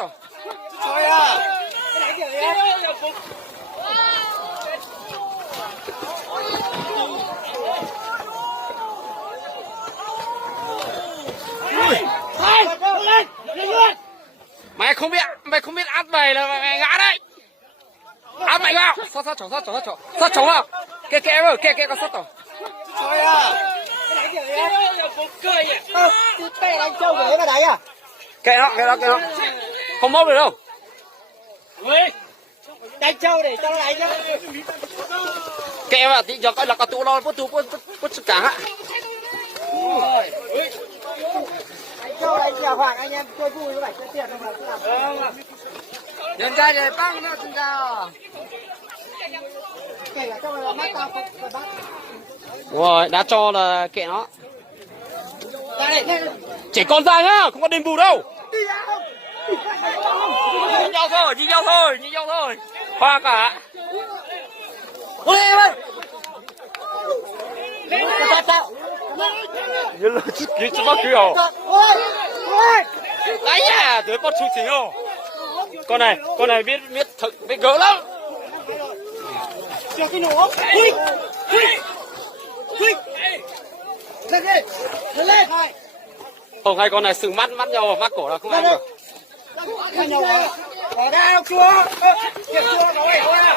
rồi. Trời à. Cái này kiểu gì á? Mày không biết áp mày là mày ngã đấy. Áp mạnh vào. Sát chồng vào. Kệ có sát rồi. Trời à. Cái này kiểu gì á? Cái đánh trâu của cái đấy à? Kệ nó. Không móc được đâu. Đánh trâu để cho nó đánh nhá. Kệ vào tí cho coi là có tụ lo bút cả hạ. Đánh trâu đánh chèo hoàng anh em chơi vui với phải chơi tiền không là. Nhân trai để băng nó xin chào. Kể cả cho mày là mắt tao không phải bắt. Đúng rồi, đã cho là kệ nó. Ra đây. Trẻ con ra nhá, không có đền bù đâu. Đi ra không? Nhìn nhau thôi. Hoa cả. Ôi em ơi. Sao? Nhớ là chút ký cho bác kiểu. Ôi. Đấy à, đứa con chú chính không? Con này biết gỡ lắm. Cho cái nổ. Hui. Lên. Không, hai con này sừng mắt nhau vào mắt cổ là không ăn được. Ở đây ông chúa. Kìa chúa nó phải ra.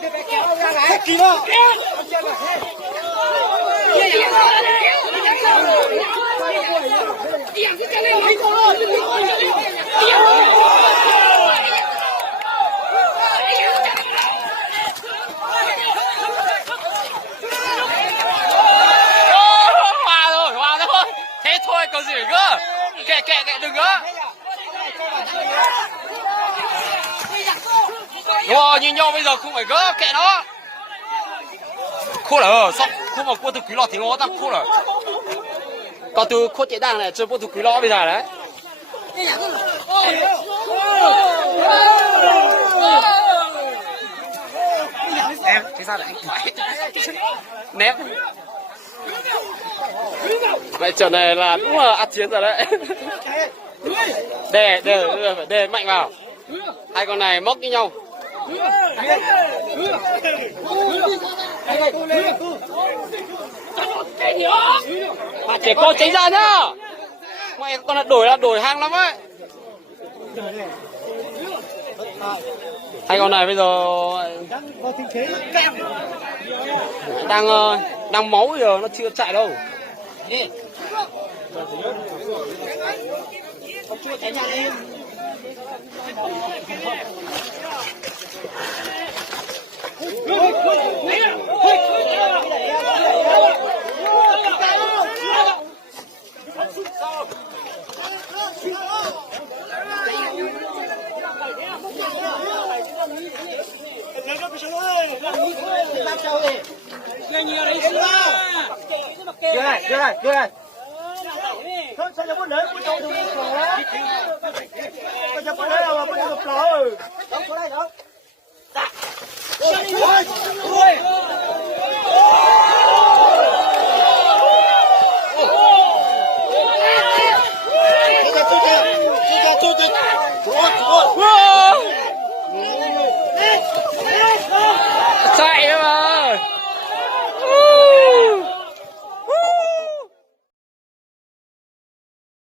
Đi phải kéo ông ra này. Kì nó. Hòa thôi. Thế thôi còn gì nữa. Kệ đừng nữa. Đúng rồi, như nhau bây giờ không phải gỡ, kệ nó. Khô là sao không mà qua từ quý lọ thì nó đang khô là. Còn từ khô chế đàng này chưa qua từ quý lọ bây giờ đấy. Em thế sao lại ném. Vậy trận này là đúng là ắt chiến rồi đấy. Để mạnh vào. Hai con này móc với nhau. Trẻ con tránh ra nhá. Mày con là đổi hang lắm ấy. Hai con này bây giờ đang máu bây giờ nó chưa chạy đâu. Chưa tránh ra đi. Đưa này. Không sao cho bút nữa, bút đâu được rồi. Sao cho bút đấy đâu mà bút được rồi. Đóng xuống đây đó. Ôi. Chạy